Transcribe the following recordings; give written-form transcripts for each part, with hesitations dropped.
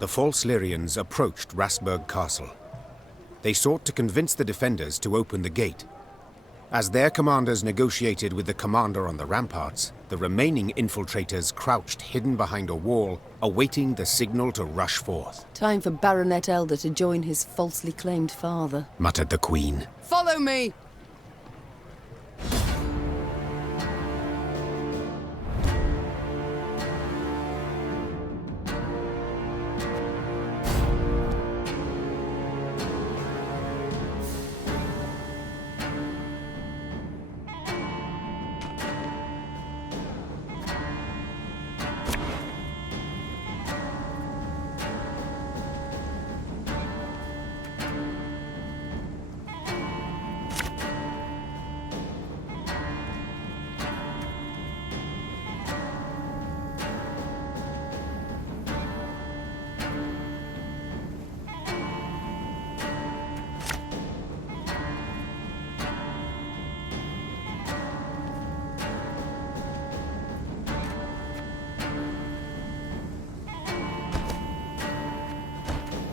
the false Lyrians approached Rasburg Castle. They sought to convince the defenders to open the gate. As their commanders negotiated with the commander on the ramparts, the remaining infiltrators crouched hidden behind a wall, awaiting the signal to rush forth. Time for Baronet Elder to join his falsely claimed father, muttered the Queen. Follow me!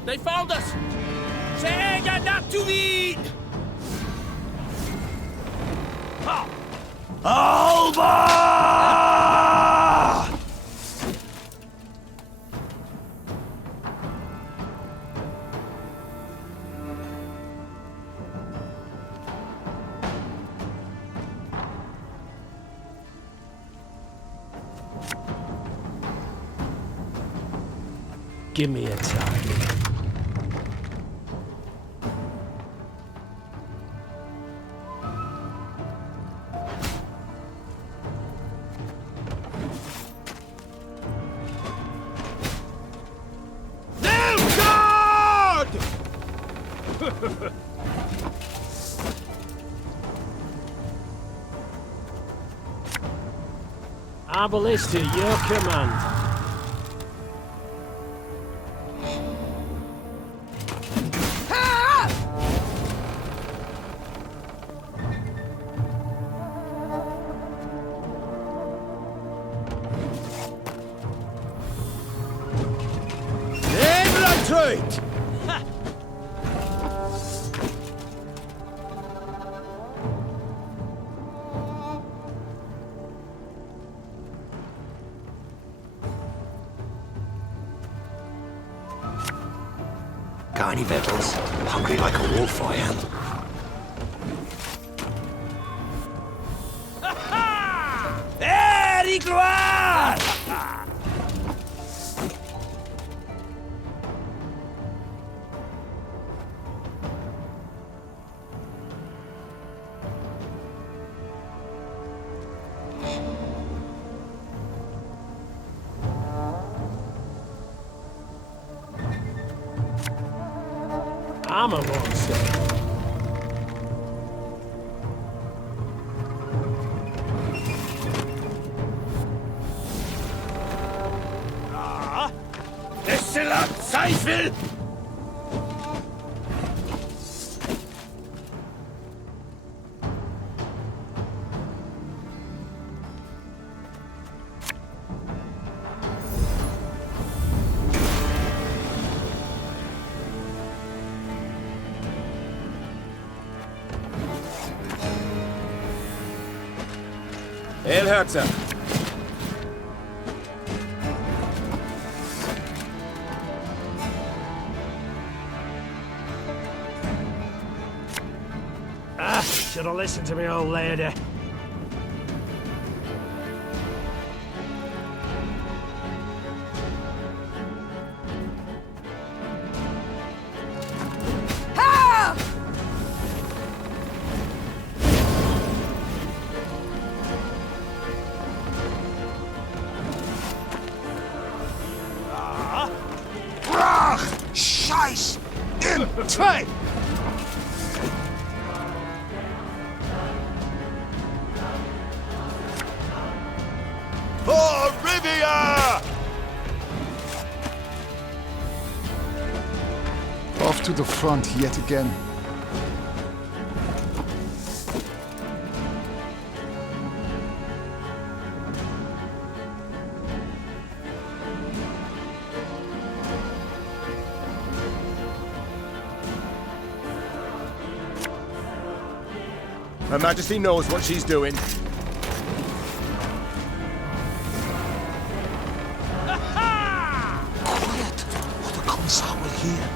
They found us! Säga not to eat! Alba! Give me a target. Arbalista, your command. Got any medals? Hungry like a wolf, I am. Very gloire! I'm a monster. Destillat Zweifel! Elherzer! Should have listened to me, old lady. Scheiß! Im Zwei! For Rivia! Off to the front yet again. Her Majesty knows what she's doing. Quiet, or the Consort will hear.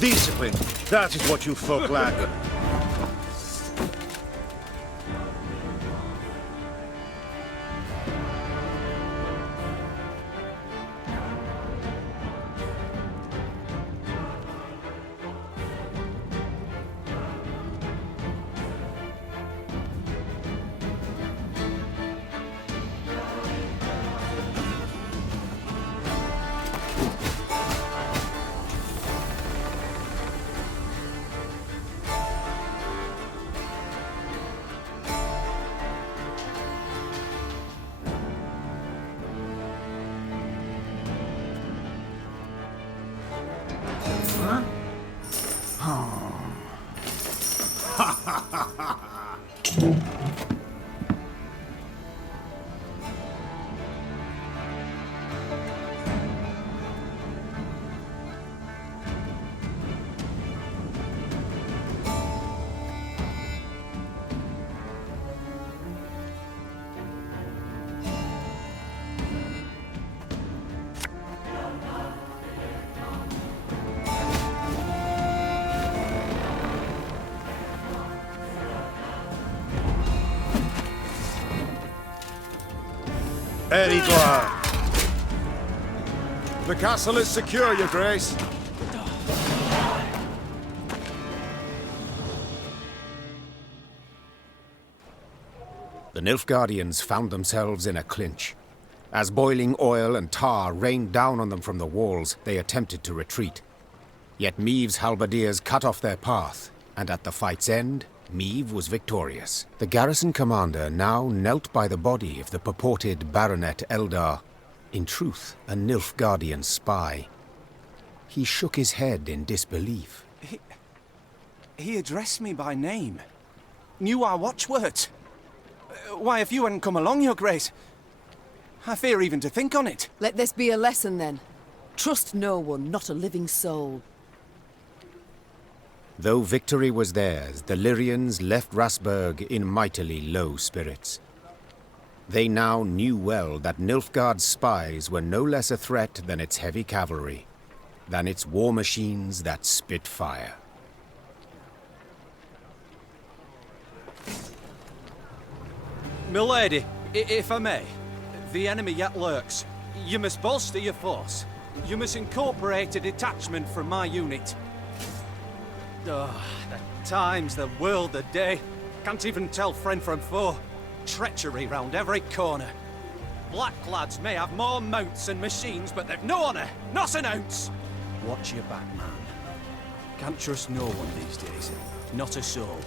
Discipline. That is what you folk lack. Very glad. The castle is secure, Your Grace. The Nilfgaardians found themselves in a clinch. As boiling oil and tar rained down on them from the walls, they attempted to retreat. Yet Meve's halberdiers cut off their path, and at the fight's end, Meve was victorious. The garrison commander now knelt by the body of the purported Baronet Eldar, in truth a Nilfgaardian spy. He shook his head in disbelief. He addressed me by name. Knew our watchwords. Why, if you hadn't come along, Your Grace, I fear even to think on it. Let this be a lesson, then. Trust no one, not a living soul. Though victory was theirs, the Lyrians left Rasburg in mightily low spirits. They now knew well that Nilfgaard's spies were no less a threat than its heavy cavalry, than its war machines that spit fire. Milady, if I may, the enemy yet lurks. You must bolster your force. You must incorporate a detachment from my unit. Oh, the times, the world, the day. Can't even tell friend from foe. Treachery round every corner. Black lads may have more mounts and machines, but they've no honour, not an ounce. Watch your back, man. Can't trust no one these days. Not a soul.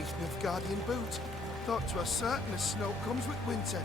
beneath Nilfgaardian boot. Thought 'twas certain as snow comes with winter.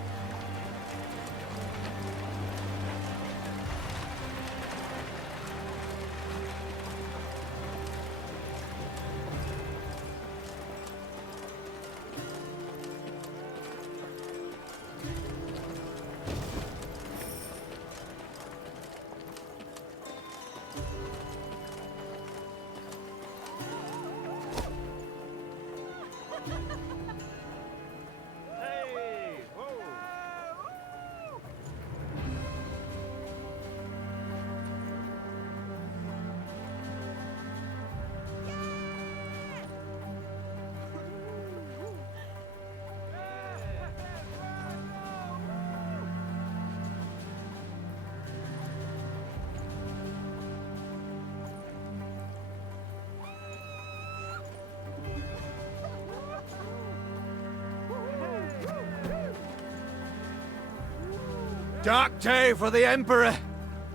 Dark day for the Emperor!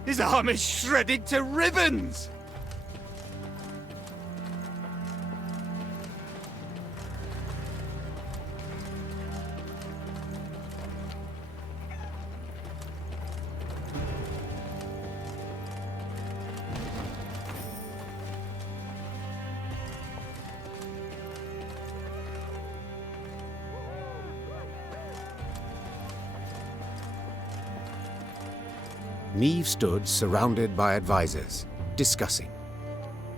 His arm is shredded to ribbons! Meve stood surrounded by advisors, discussing,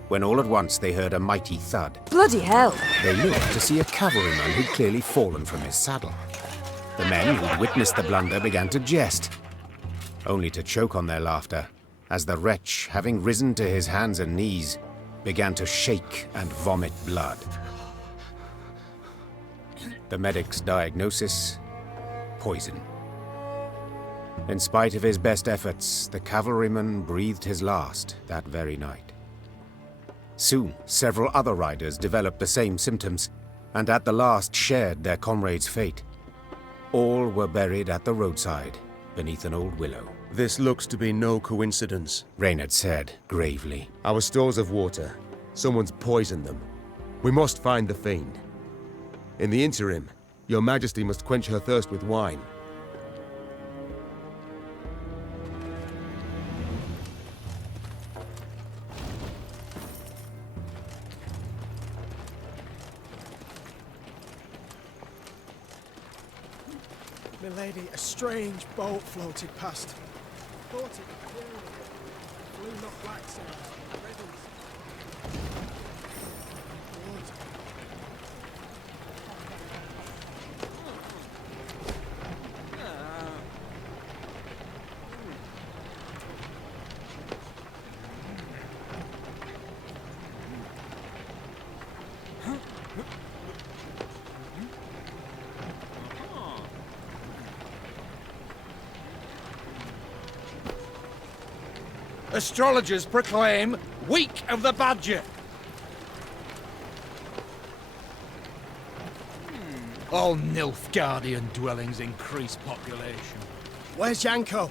when all at once they heard a mighty thud. Bloody hell! They looked to see a cavalryman who'd clearly fallen from his saddle. The men who'd witnessed the blunder began to jest, only to choke on their laughter as the wretch, having risen to his hands and knees, began to shake and vomit blood. The medic's diagnosis: poison. In spite of his best efforts, the cavalryman breathed his last that very night. Soon, several other riders developed the same symptoms, and at the last shared their comrades' fate. All were buried at the roadside, beneath an old willow. This looks to be no coincidence. Reynard said, gravely. Our stores of water. Someone's poisoned them. We must find the fiend. In the interim, your Majesty must quench her thirst with wine. Milady, a strange boat floated past. Thought it flew not black sails, ribbons. Astrologers proclaim Week of the Badger. All Nilfgaardian dwellings increase population. Where's Yanko?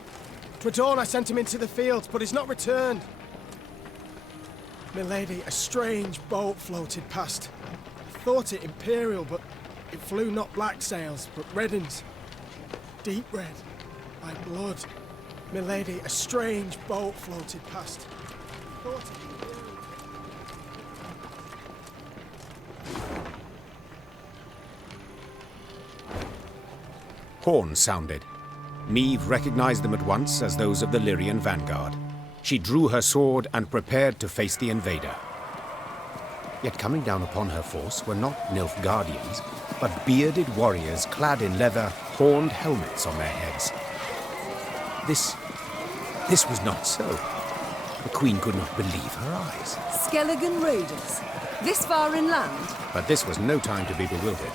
'Twere dawn I sent him into the fields, but he's not returned. Milady, a strange boat floated past. I thought it imperial, but it flew not black sails, but red uns. Deep red, like blood. Milady, a strange boat floated past. I thought it imperial. Horns sounded. Meve recognized them at once as those of the Lyrian vanguard. She drew her sword and prepared to face the invader. Yet coming down upon her force were not Nilfgaardians, but bearded warriors clad in leather, horned helmets on their heads. This was not so. The Queen could not believe her eyes. Skelligan raiders? This far inland? But this was no time to be bewildered.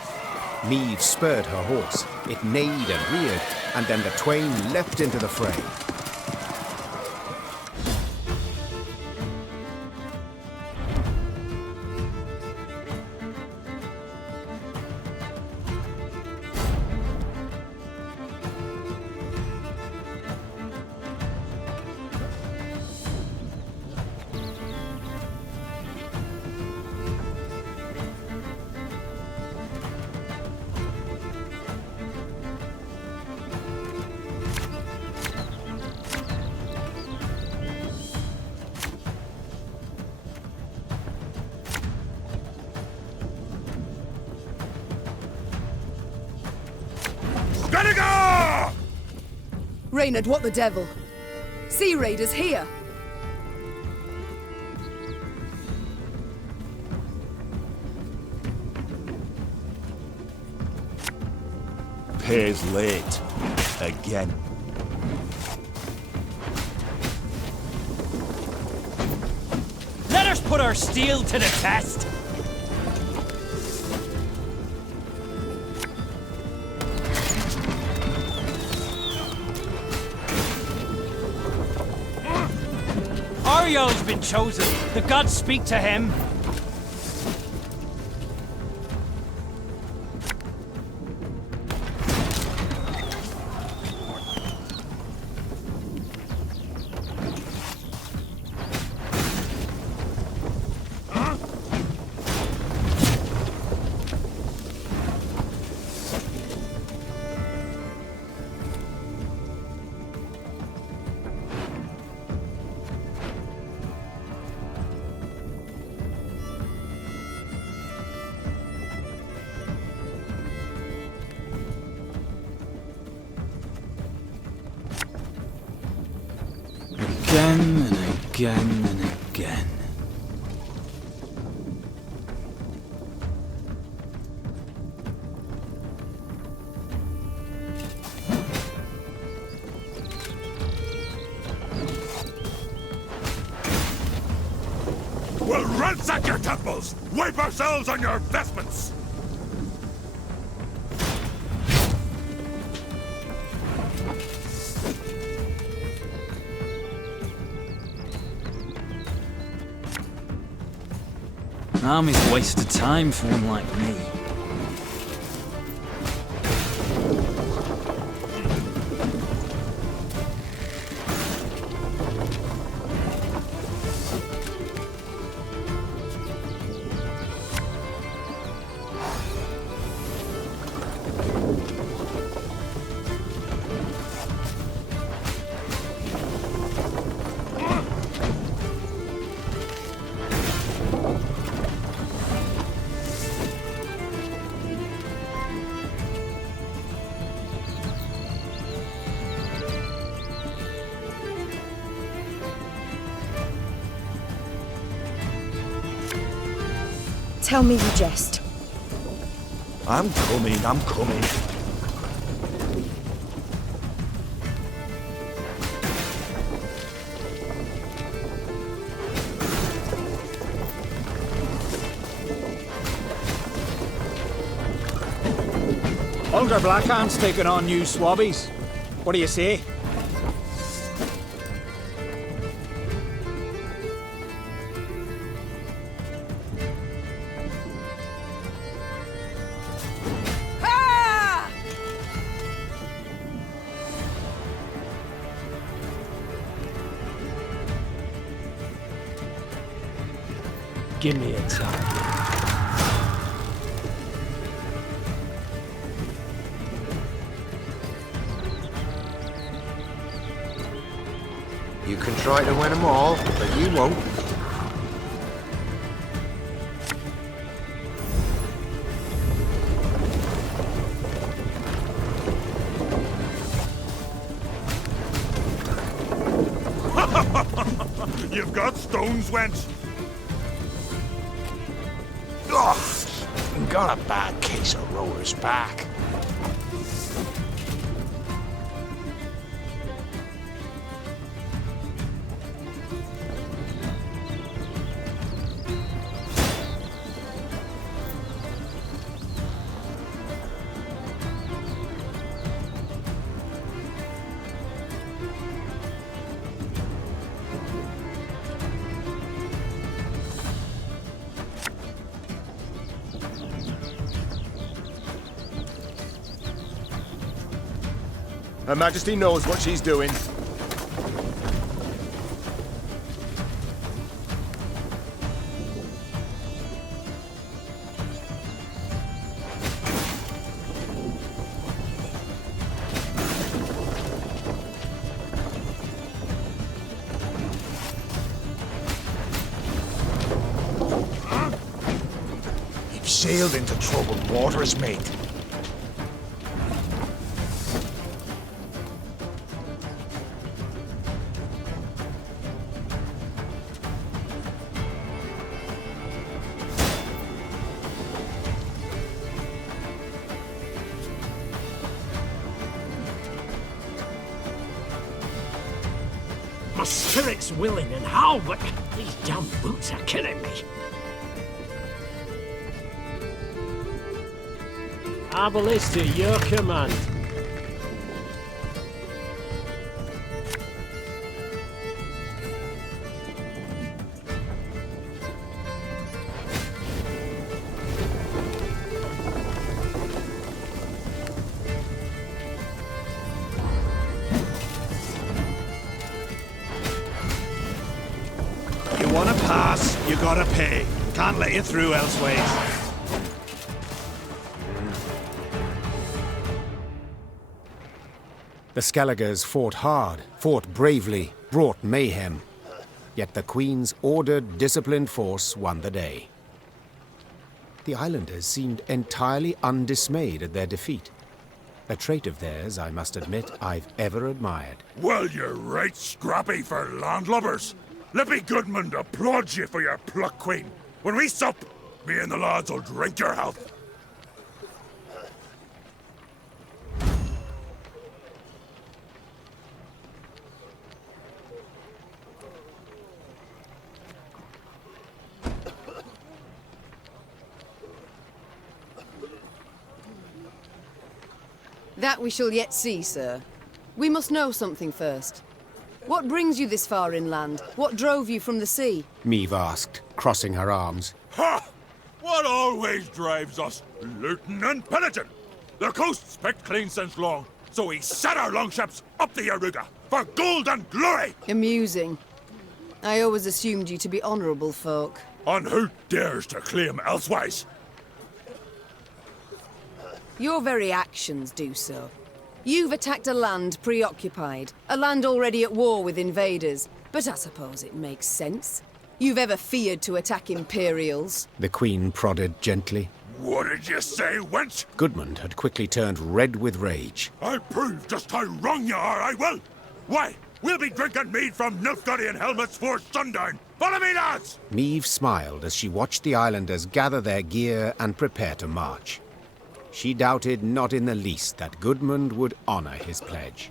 Meve spurred her horse. It neighed and reared, and then the twain leapt into the fray. Vinegar! Reynard, what the devil? Sea Raiders here! Pays late. Again. Let us put our steel to the test! Ariel's been chosen. The gods speak to him. Again and again and again. We'll ransack your temples! Wipe ourselves on your vestments! An army's a waste of time for one like me. Tell me you jest. I'm coming, I'm coming. Older Blackhand's taking on new swabbies. What do you say? Give me a target. You can try to win them all, but you won't. You've got stones, wench. Ugh, got a bad case of roller's back. Her Majesty knows what she's doing. You've sailed into troubled waters, mate. spirit's willing and how, but these damn boots are killing me. Abel is to your command. You wanna pass, you gotta pay. Can't let you through elseways. The Skelligers fought hard, fought bravely, brought mayhem. Yet the Queen's ordered, disciplined force won the day. The islanders seemed entirely undismayed at their defeat. A trait of theirs, I must admit, I've ever admired. Well, you're right scrappy for landlubbers. Lippy Goodman applauds you for your pluck, Queen. When we sup, me and the lads will drink your health. That we shall yet see, sir. We must know something first. What brings you this far inland? What drove you from the sea? Meve asked, crossing her arms. Ha! What always drives us? Looting and pillaging. The coast's picked clean since long, so we set our longships up the Yaruga for gold and glory! Amusing. I always assumed you to be honourable folk. And who dares to claim elsewise? Your very actions do so. You've attacked a land preoccupied, a land already at war with invaders, but I suppose it makes sense. You've ever feared to attack Imperials? The Queen prodded gently. What did you say, wench? Goodmund had quickly turned red with rage. I'll prove just how wrong you are, I will! Why, we'll be drinking mead from Nilfgaardian helmets for sundown! Follow me, lads! Meve smiled as she watched the islanders gather their gear and prepare to march. She doubted not in the least that Goodmund would honor his pledge.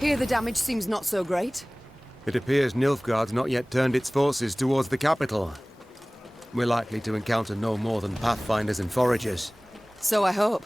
Here the damage seems not so great. It appears Nilfgaard's not yet turned its forces towards the capital. We're likely to encounter no more than pathfinders and foragers. So I hope.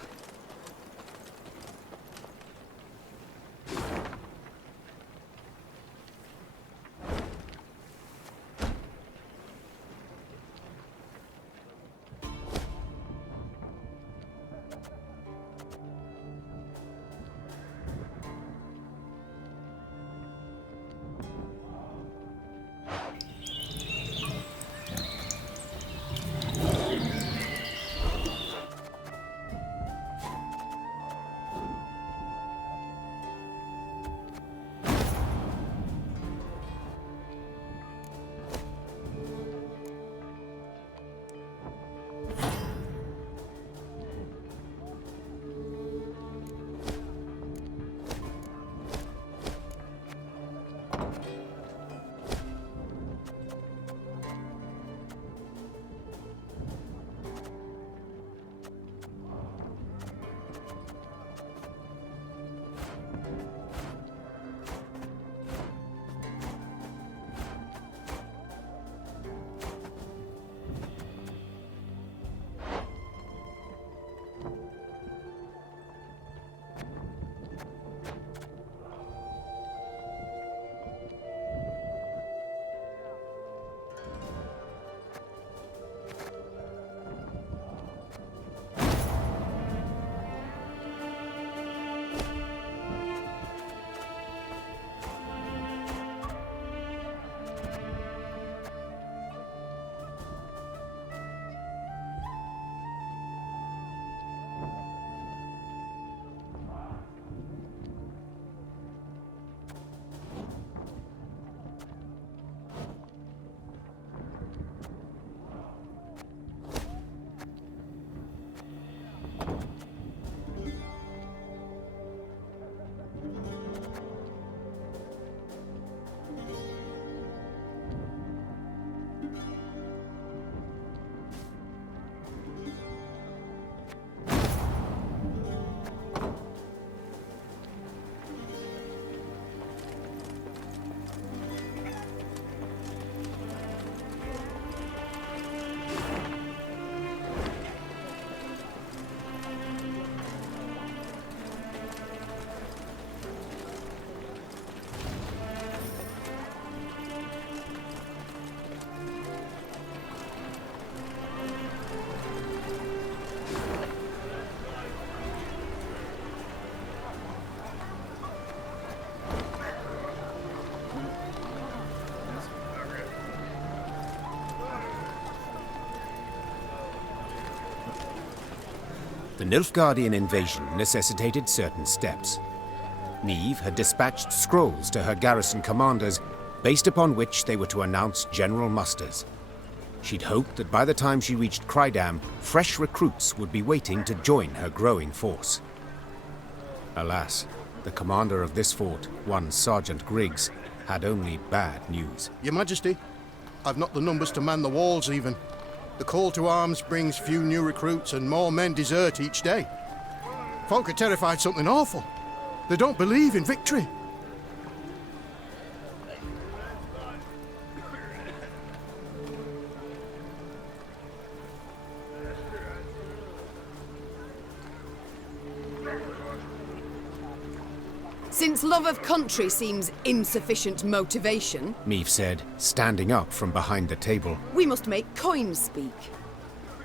The Nilfgaardian invasion necessitated certain steps. Meve had dispatched scrolls to her garrison commanders, based upon which they were to announce general musters. She'd hoped that by the time she reached Crydam, fresh recruits would be waiting to join her growing force. Alas, the commander of this fort, one Sergeant Griggs, had only bad news. Your Majesty, I've not the numbers to man the walls even. The call to arms brings few new recruits and more men desert each day. Folk are terrified something awful. They don't believe in victory. Since love of country seems insufficient motivation, Meve said, standing up from behind the table. We must make coins speak.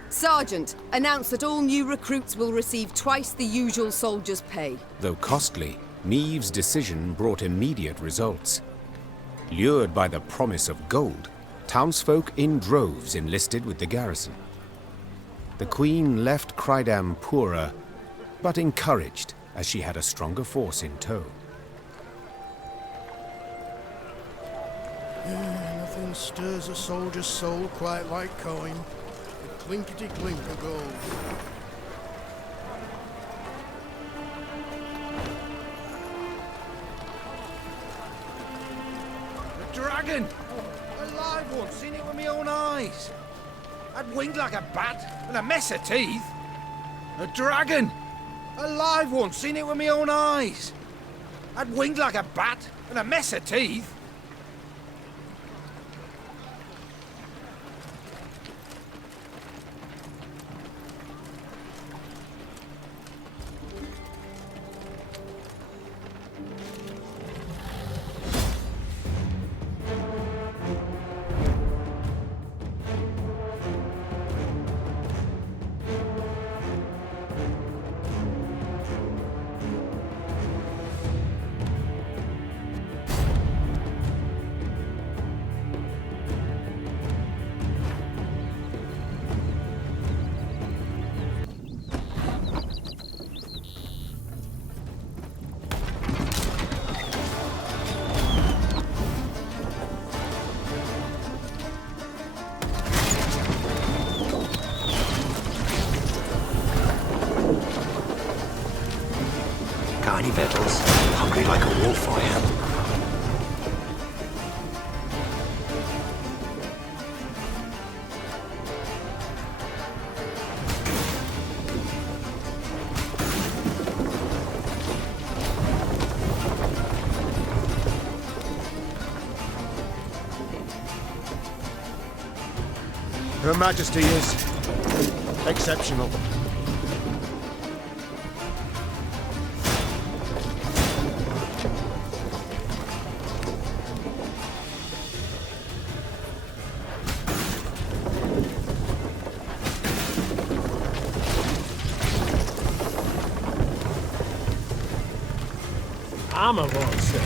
Sergeant, announce that all new recruits will receive twice the usual soldier's pay. Though costly, Meve's decision brought immediate results. Lured by the promise of gold, townsfolk in droves enlisted with the garrison. The Queen left Crydam poorer, but encouraged, as she had a stronger force in tow. Nothing stirs a soldier's soul quite like coin. The clinkety-clink of gold. A dragon! A live one, seen it with my own eyes. I'd winged like a bat and a mess of teeth. A dragon! A live one, seen it with my own eyes. I'd winged like a bat and a mess of teeth. Got any victuals? Hungry like a wolf, I am. Her Majesty is exceptional. I'm a monster.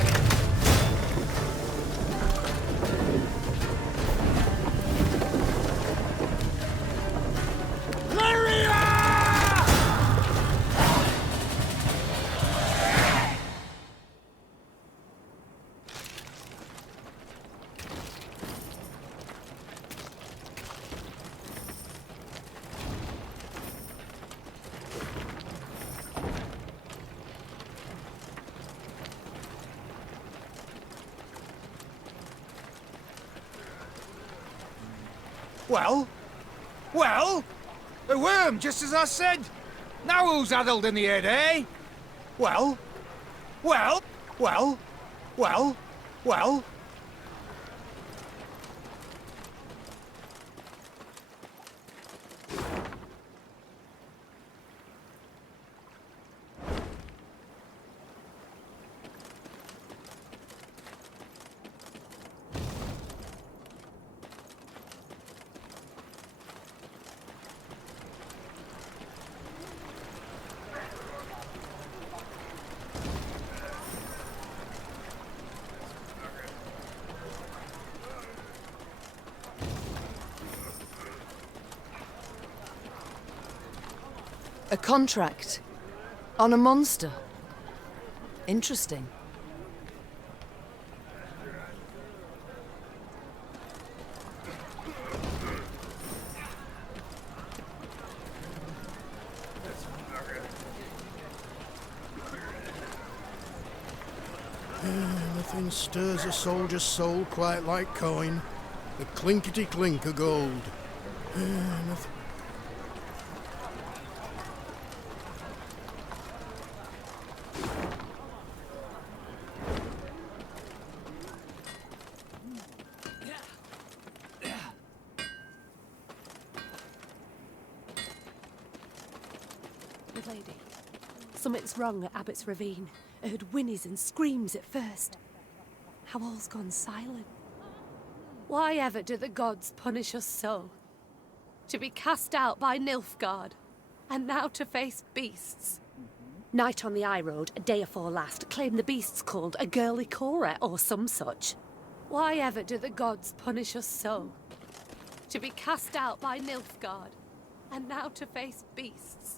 Well? A worm, just as I said. Now who's addled in the head, eh? Well? A contract? On a monster? Interesting. Nothing stirs a soldier's soul quite like coin. The clinkety-clink of gold. Nothing. Milady, something's wrong at Abbott's Ravine. I heard whinnies and screams at first. How all's gone silent. Why ever do the gods punish us so? To be cast out by Nilfgaard, and now to face beasts. Night on the High Road, a day afore last, claimed the beasts called a girly Cora or some such. Why ever do the gods punish us so? To be cast out by Nilfgaard, and now to face beasts.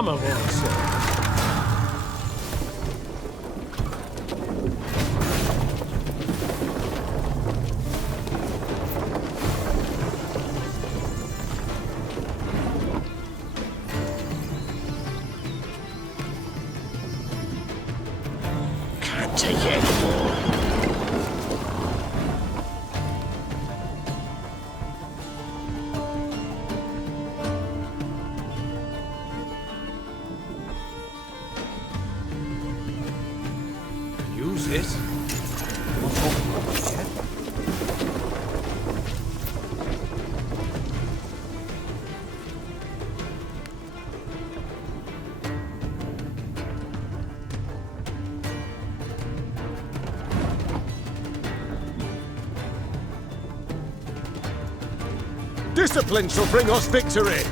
hammer won't serve. Can't take it anymore. Use it. Discipline shall bring us victory!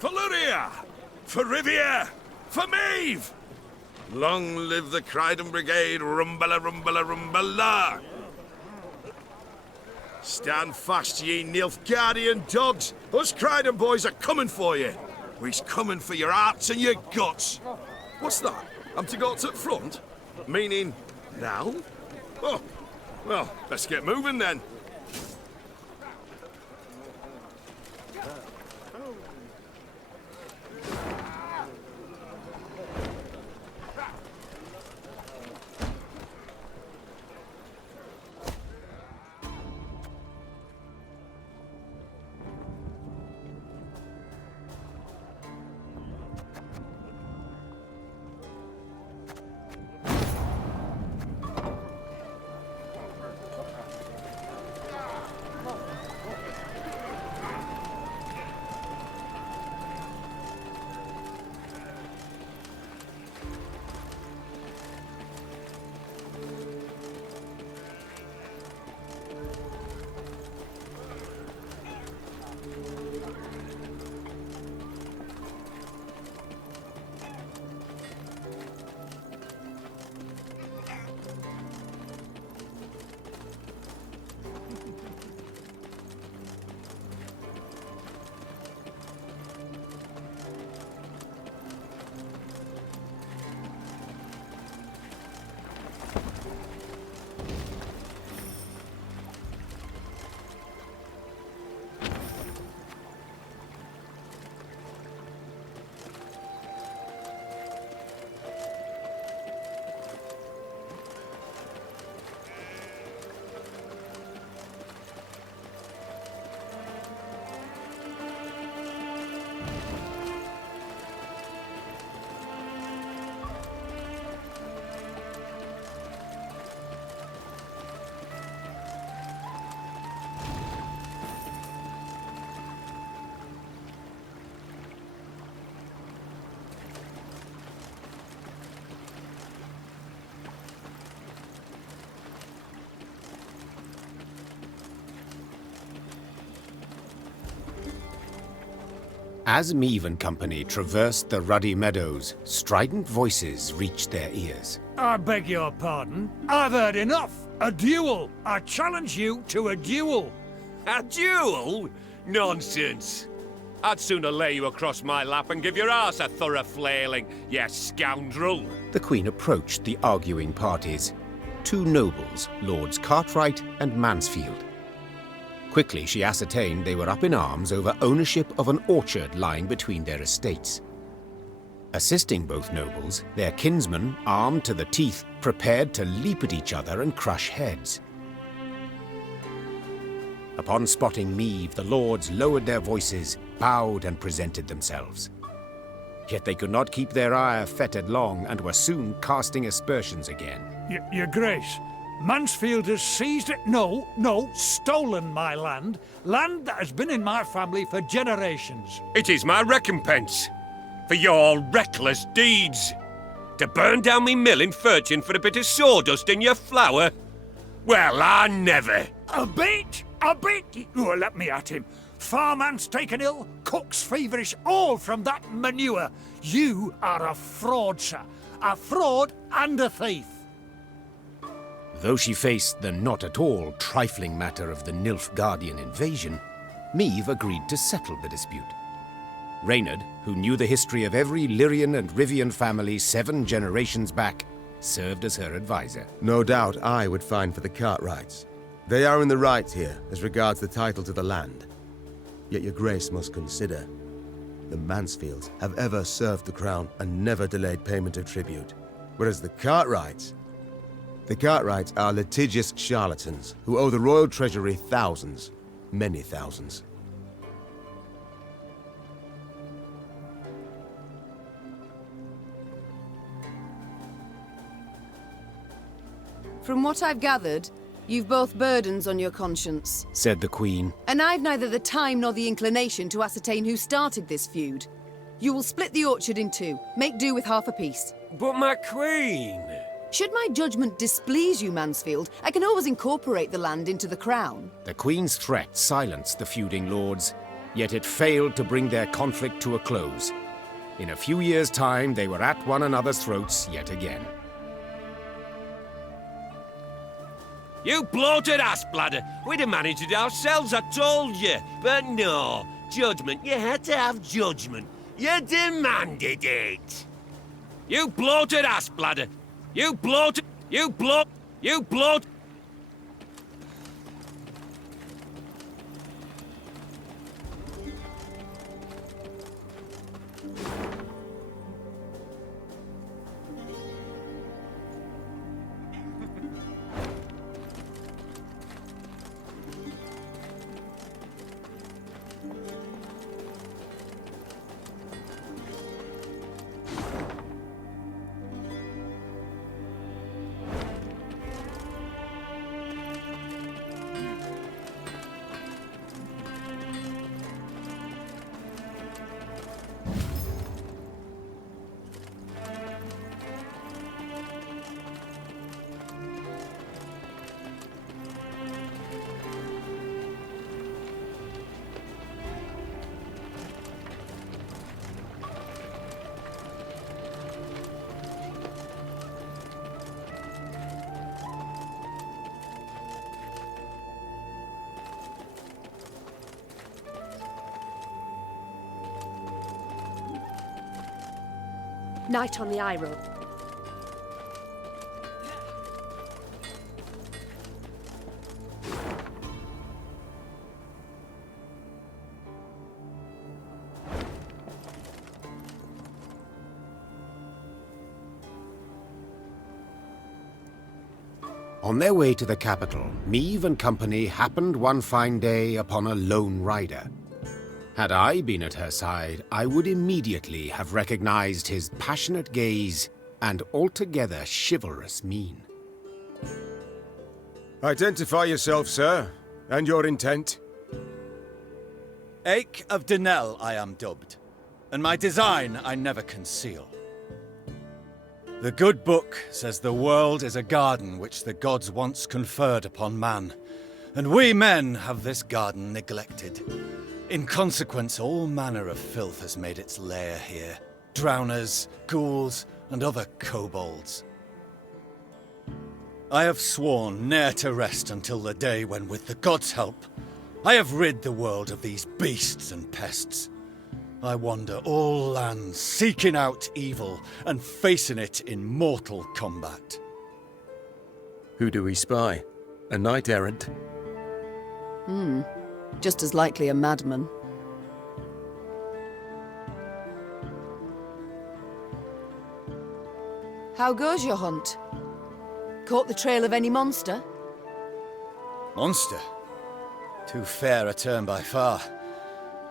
For Lyria! For Rivia! For Meve! Long live the Crichton Brigade, rumbala, rumbala, rumbala! Stand fast, ye Nilfgaardian dogs! Us Crichton boys are coming for you! We's coming for your hearts and your guts! What's that? I'm to go to the front? Meaning, now? Oh, well, let's get moving then. As Meve and company traversed the ruddy meadows, strident voices reached their ears. I beg your pardon. I've heard enough. A duel. I challenge you to a duel. A duel? Nonsense. I'd sooner lay you across my lap and give your arse a thorough flailing, you scoundrel. The Queen approached the arguing parties. Two nobles, Lords Cartwright and Mansfield. Quickly she ascertained they were up in arms over ownership of an orchard lying between their estates. Assisting both nobles, their kinsmen, armed to the teeth, prepared to leap at each other and crush heads. Upon spotting Meve, the lords lowered their voices, bowed and presented themselves. Yet they could not keep their ire fettered long and were soon casting aspersions again. Your Grace, Mansfield has seized it. No, stolen my land. Land that has been in my family for generations. It is my recompense for your reckless deeds. To burn down me mill in Furchin for a bit of sawdust in your flour? Well, I never. A bit? Oh, let me at him. Farman's taken ill, cook's feverish, all from that manure. You are a fraud, sir. A fraud and a thief. Though she faced the not at all trifling matter of the Nilfgaardian invasion, Meve agreed to settle the dispute. Reynard, who knew the history of every Lyrian and Rivian family 7 generations back, served as her advisor. No doubt I would find for the Cartwrights. They are in the right here as regards the title to the land. Yet your grace must consider, the Mansfields have ever served the crown and never delayed payment of tribute. Whereas the Cartwrights are litigious charlatans who owe the royal treasury thousands, many thousands. From what I've gathered, you've both burdens on your conscience, said the Queen. And I've neither the time nor the inclination to ascertain who started this feud. You will split the orchard in 2, make do with half a piece. But my Queen... Should my judgment displease you, Mansfield, I can always incorporate the land into the crown. The Queen's threat silenced the feuding lords, yet it failed to bring their conflict to a close. In a few years' time, they were at one another's throats yet again. You bloated ass bladder! We'd have managed it ourselves, I told you. But no, judgment. You had to have judgment. You demanded it. You bloated ass bladder! You bloat! Night on the eye road. On their way to the capital, Meve and company happened one fine day upon a lone rider. Had I been at her side, I would immediately have recognized his passionate gaze and altogether chivalrous mien. Identify yourself, sir, and your intent. Ache of Denel I am dubbed, and my design I never conceal. The good book says the world is a garden which the gods once conferred upon man, and we men have this garden neglected. In consequence, all manner of filth has made its lair here. Drowners, ghouls, and other kobolds. I have sworn ne'er to rest until the day when, with the gods' help, I have rid the world of these beasts and pests. I wander all lands, seeking out evil and facing it in mortal combat. Who do we spy? A knight-errant? Just as likely a madman. How goes your hunt? Caught the trail of any monster? Monster? Too fair a term by far.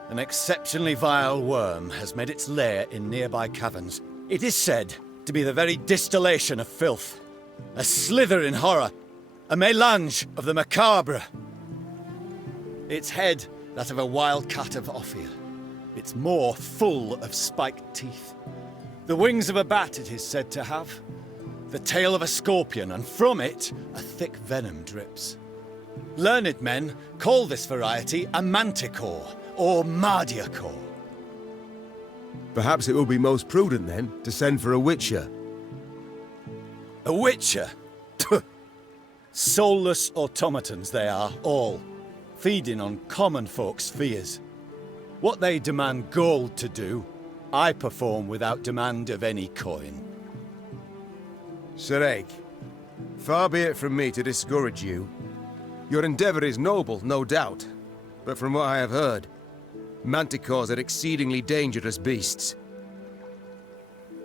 An exceptionally vile worm has made its lair in nearby caverns. It is said to be the very distillation of filth. A slithering horror. A mélange of the macabre. Its head, that of a wild cat of Ophir. Its maw full of spiked teeth. The wings of a bat it is said to have. The tail of a scorpion, and from it, a thick venom drips. Learned men call this variety a manticore, or mardiacore. Perhaps it will be most prudent, then, to send for a witcher. A witcher? Soulless automatons they are, all. Feeding on common folks' fears. What they demand gold to do, I perform without demand of any coin. Sir Ake, far be it from me to discourage you. Your endeavor is noble, no doubt. But from what I have heard, manticores are exceedingly dangerous beasts.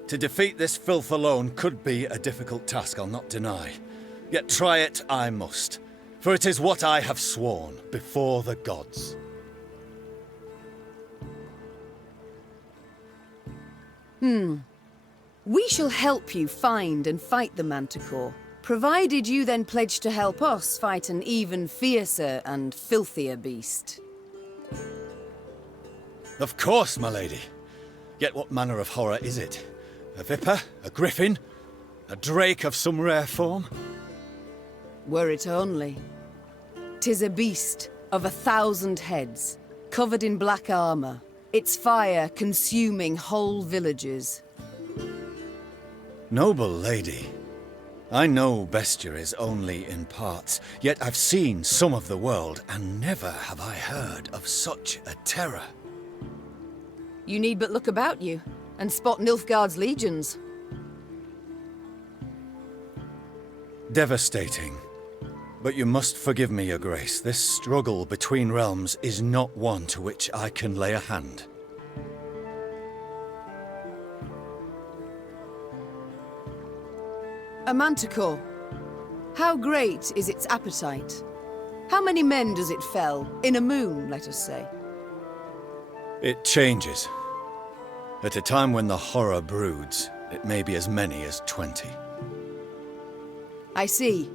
To defeat this filth alone could be a difficult task, I'll not deny. Yet try it I must. For it is what I have sworn before the gods. We shall help you find and fight the Manticore, provided you then pledge to help us fight an even fiercer and filthier beast. Of course, my lady. Yet what manner of horror is it? A viper? A griffin? A drake of some rare form? Were it only. 'Tis a beast of 1,000 heads, covered in black armor, its fire consuming whole villages. Noble lady, I know bestiaries only in parts, yet I've seen some of the world, and never have I heard of such a terror. You need but look about you, and spot Nilfgaard's legions. Devastating. But you must forgive me, Your Grace. This struggle between realms is not one to which I can lay a hand. A manticore. How great is its appetite? How many men does it fell? In a moon, let us say. It changes. At a time when the horror broods, it may be as many as 20. I see.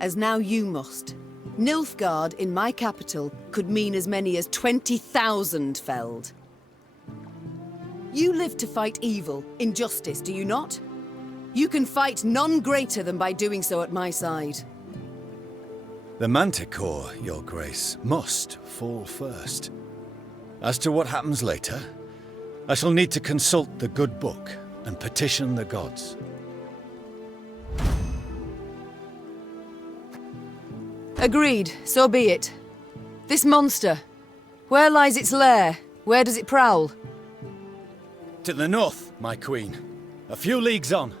As now you must. Nilfgaard in my capital could mean as many as 20,000 felled. You live to fight evil, injustice, do you not? You can fight none greater than by doing so at my side. The Manticore, Your Grace, must fall first. As to what happens later, I shall need to consult the good book and petition the gods. Agreed, so be it. This monster, where lies its lair? Where does it prowl? To the north, my queen. A few leagues on.